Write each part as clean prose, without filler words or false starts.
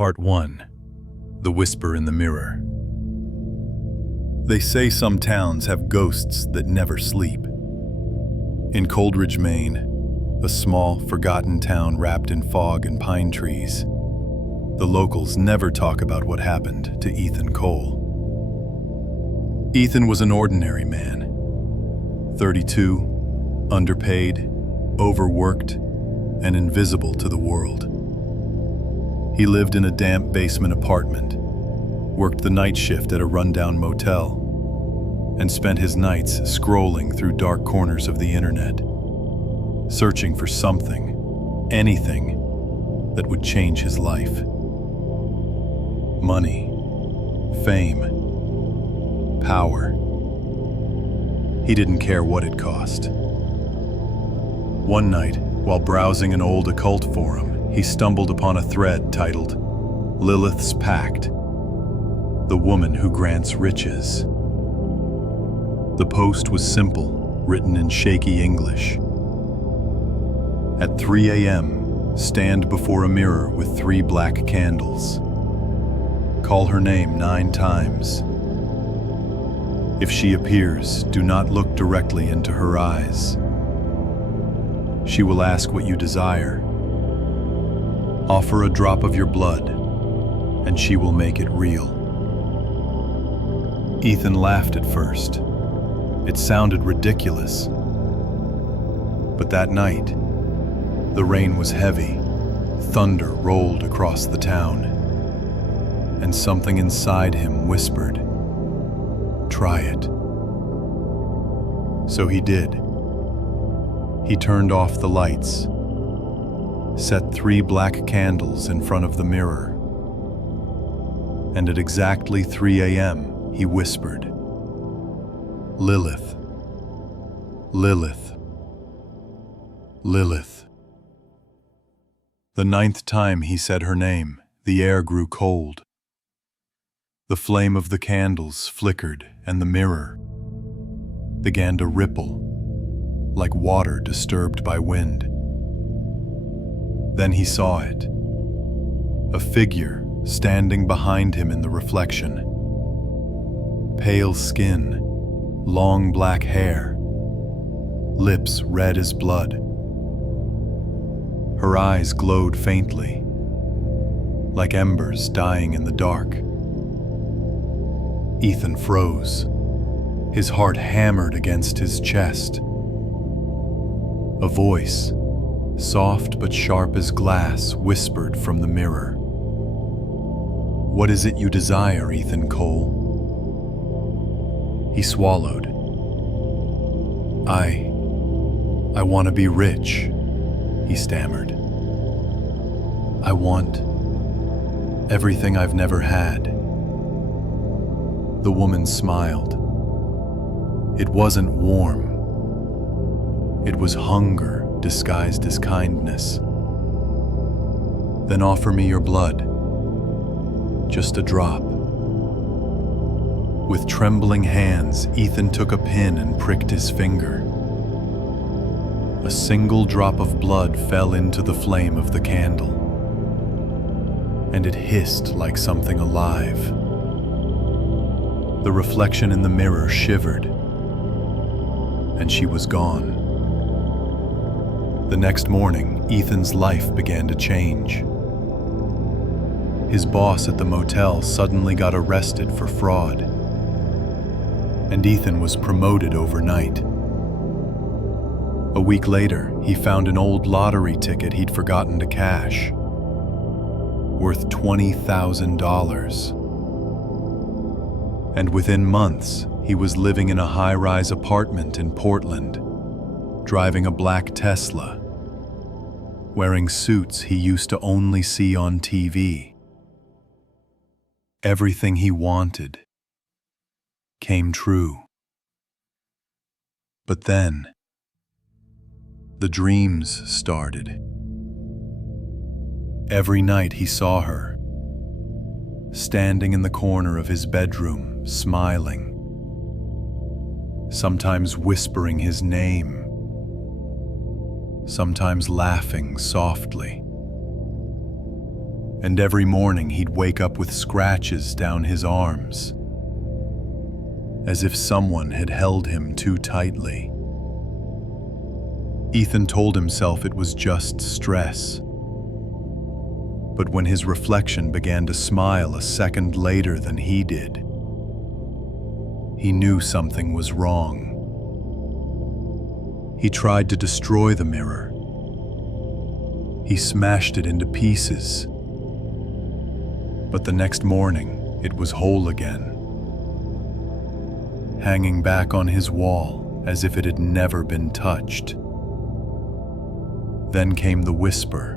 Part 1. The Whisper in the Mirror. They say some towns have ghosts that never sleep. In Coldridge, Maine, a small, forgotten town wrapped in fog and pine trees, the locals never talk about what happened to Ethan Cole. Ethan was an ordinary man, 32, underpaid, overworked, and invisible to the world. He lived in a damp basement apartment, worked the night shift at a rundown motel, and spent his nights scrolling through dark corners of the internet, searching for something, anything, that would change his life. Money, fame, power. He didn't care what it cost. One night, while browsing an old occult forum, he stumbled upon a thread titled, "Lilith's Pact, the Woman Who Grants Riches." The post was simple, written in shaky English. At 3 a.m., stand before a mirror with 3 black candles. Call her name 9 times. If she appears, do not look directly into her eyes. She will ask what you desire. Offer a drop of your blood, and she will make it real. Ethan laughed at first. It sounded ridiculous. But that night, the rain was heavy, thunder rolled across the town, and something inside him whispered, "Try it." So he did. He turned off the lights, set 3 black candles in front of the mirror, and at exactly 3 a.m., he whispered, "Lilith, Lilith, Lilith." The 9th time he said her name, the air grew cold. The flame of the candles flickered, and the mirror began to ripple, like water disturbed by wind. Then he saw it, a figure standing behind him in the reflection. Pale skin, long black hair, lips red as blood. Her eyes glowed faintly, like embers dying in the dark. Ethan froze. His heart hammered against his chest. A voice, soft but sharp as glass, whispered from the mirror. "What is it you desire, Ethan Cole?" He swallowed. I want to be rich," he stammered. "I want everything I've never had." The woman smiled. It wasn't warm. It was hunger disguised as kindness. "Then offer me your blood. Just a drop." With trembling hands, Ethan took a pin and pricked his finger. A single drop of blood fell into the flame of the candle, and it hissed like something alive. The reflection in the mirror shivered, and she was gone. The next morning, Ethan's life began to change. His boss at the motel suddenly got arrested for fraud, and Ethan was promoted overnight. A week later, he found an old lottery ticket he'd forgotten to cash, worth $20,000. And within months, he was living in a high-rise apartment in Portland, driving a black Tesla, wearing suits he used to only see on TV. Everything he wanted came true. But then, the dreams started. Every night he saw her, standing in the corner of his bedroom, smiling, sometimes whispering his name, sometimes laughing softly. and every morning he'd wake up with scratches down his arms, as if someone had held him too tightly. Ethan told himself it was just stress. But when his reflection began to smile a second later than he did, he knew something was wrong. He tried to destroy the mirror. He smashed it into pieces. But the next morning, it was whole again, hanging back on his wall as if it had never been touched. Then came the whisper.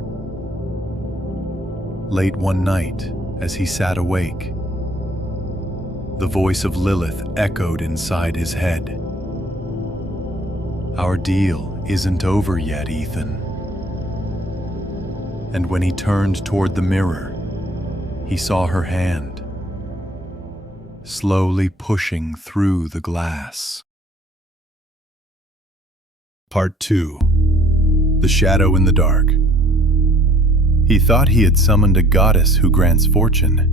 Late one night, as he sat awake, the voice of Lilith echoed inside his head. "Our deal isn't over yet, Ethan." And when he turned toward the mirror, he saw her hand, slowly pushing through the glass. Part 2. The Shadow in the Dark. He thought he had summoned a goddess who grants fortune,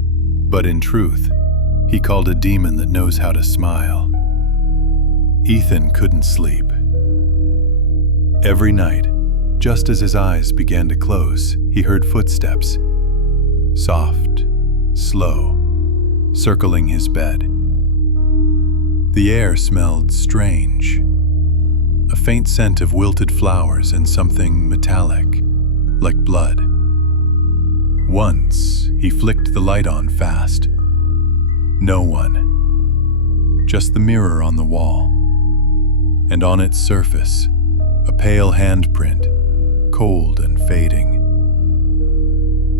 but in truth, he called a demon that knows how to smile. Ethan couldn't sleep. Every night, just as his eyes began to close, he heard footsteps, soft, slow, circling his bed. The air smelled strange, a faint scent of wilted flowers and something metallic, like blood. Once, he flicked the light on fast. No one. Just the mirror on the wall. And on its surface, a pale handprint, cold and fading.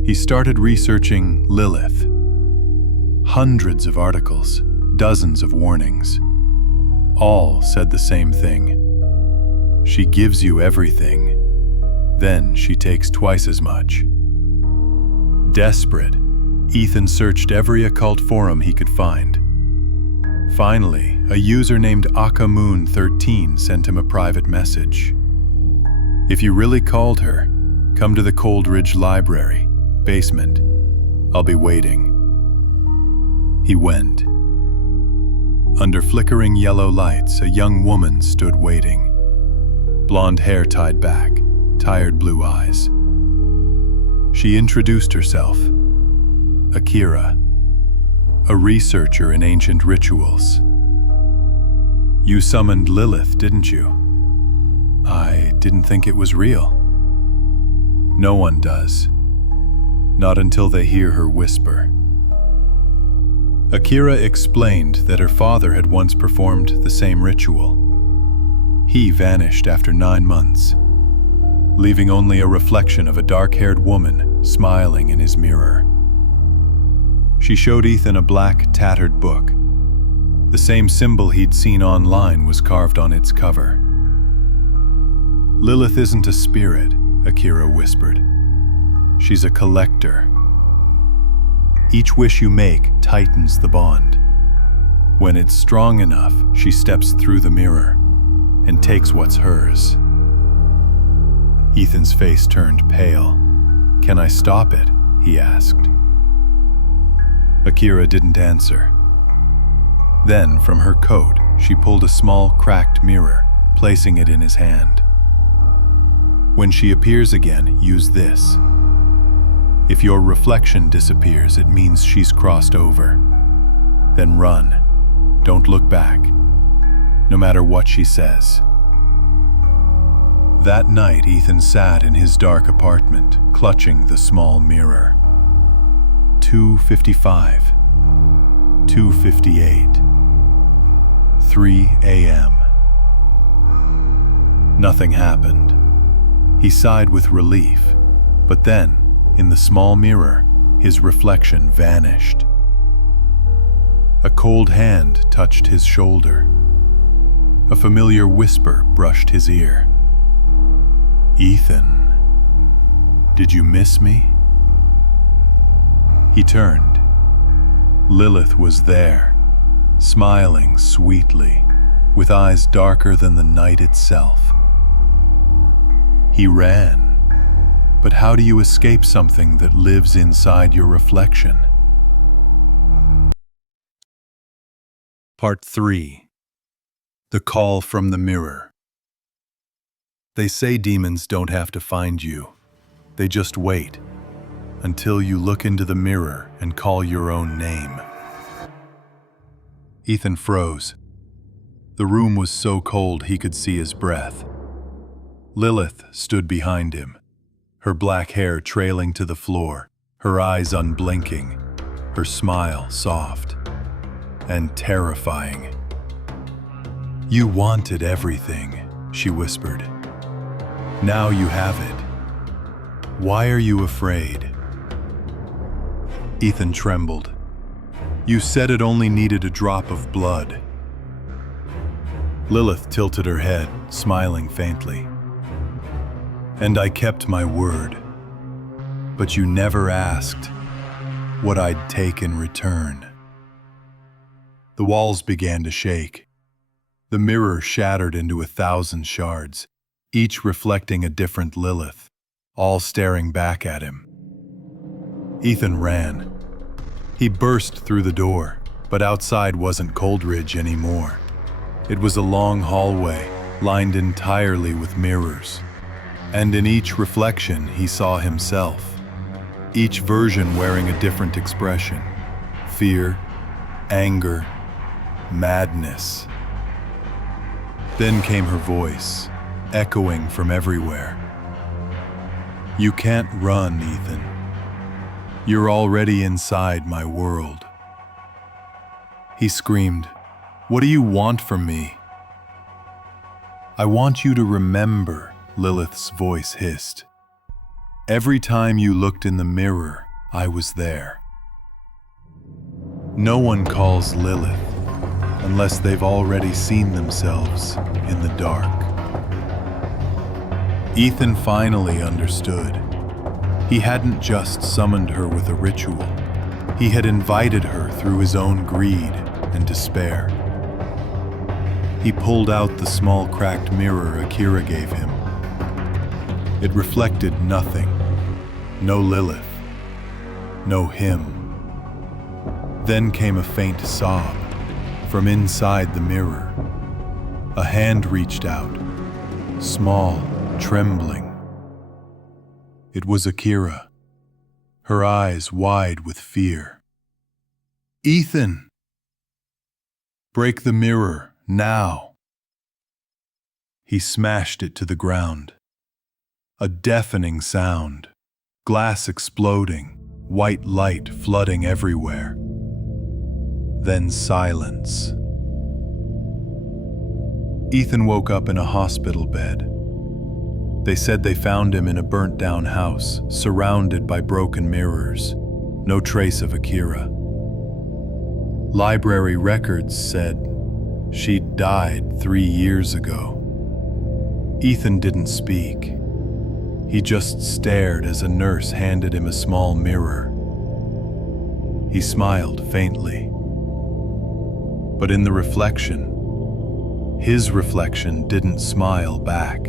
He started researching Lilith. Hundreds of articles, dozens of warnings. All said the same thing. She gives you everything. Then she takes twice as much. Desperate, Ethan searched every occult forum he could find. Finally, a user named Akamoon13 sent him a private message. "If you really called her, come to the Coldridge Library, basement. I'll be waiting." He went. Under flickering yellow lights, a young woman stood waiting. Blonde hair tied back, tired blue eyes. She introduced herself. Akira, a researcher in ancient rituals. "You summoned Lilith, didn't you?" "I didn't think it was real." "No one does. Not until they hear her whisper." Akira explained that her father had once performed the same ritual. He vanished after 9 months, leaving only a reflection of a dark-haired woman smiling in his mirror. She showed Ethan a black, tattered book. The same symbol he'd seen online was carved on its cover. "Lilith isn't a spirit," Akira whispered. "She's a collector. Each wish you make tightens the bond. When it's strong enough, she steps through the mirror and takes what's hers." Ethan's face turned pale. "Can I stop it?" he asked. Akira didn't answer. Then, from her coat, she pulled a small, cracked mirror, placing it in his hand. "When she appears again, use this. If your reflection disappears, it means she's crossed over. Then run. Don't look back, no matter what she says." That night, Ethan sat in his dark apartment, clutching the small mirror. 2:55, 2:58, 3 a.m. Nothing happened. He sighed with relief, but then, in the small mirror, his reflection vanished. A cold hand touched his shoulder. A familiar whisper brushed his ear. "Ethan, did you miss me?" He turned. Lilith was there, smiling sweetly, with eyes darker than the night itself. He ran. But how do you escape something that lives inside your reflection? Part 3. The Call from the Mirror. They say demons don't have to find you. They just wait until you look into the mirror and call your own name. Ethan froze. The room was so cold he could see his breath. Lilith stood behind him, her black hair trailing to the floor, her eyes unblinking, her smile soft and terrifying. "You wanted everything," she whispered. "Now you have it. Why are you afraid?" Ethan trembled. "You said it only needed a drop of blood." Lilith tilted her head, smiling faintly. "And I kept my word. But you never asked what I'd take in return." The walls began to shake. The mirror shattered into 1,000 shards, each reflecting a different Lilith, all staring back at him. Ethan ran. He burst through the door, but outside wasn't Coldridge anymore. It was a long hallway, lined entirely with mirrors. And in each reflection, he saw himself. Each version wearing a different expression: fear, anger, madness. Then came her voice, echoing from everywhere. "You can't run, Ethan. You're already inside my world." He screamed, "What do you want from me?" "I want you to remember," Lilith's voice hissed. "Every time you looked in the mirror, I was there." No one calls Lilith unless they've already seen themselves in the dark. Ethan finally understood. He hadn't just summoned her with a ritual. He had invited her through his own greed and despair. He pulled out the small cracked mirror Akira gave him. It reflected nothing. No Lilith. No him. Then came a faint sob from inside the mirror. A hand reached out, small, trembling. It was Akira, her eyes wide with fear. "Ethan! Break the mirror, now!" He smashed it to the ground. A deafening sound, glass exploding, white light flooding everywhere. Then silence. Ethan woke up in a hospital bed. They said they found him in a burnt-down house, surrounded by broken mirrors. No trace of Akira. Library records said she'd died 3 years ago. Ethan didn't speak. He just stared as a nurse handed him a small mirror. He smiled faintly. But in the reflection, his reflection didn't smile back.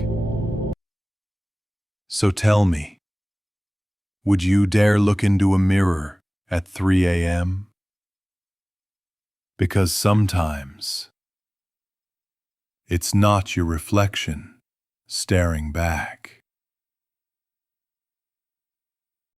"So tell me, would you dare look into a mirror at 3 a.m.? Because sometimes it's not your reflection staring back."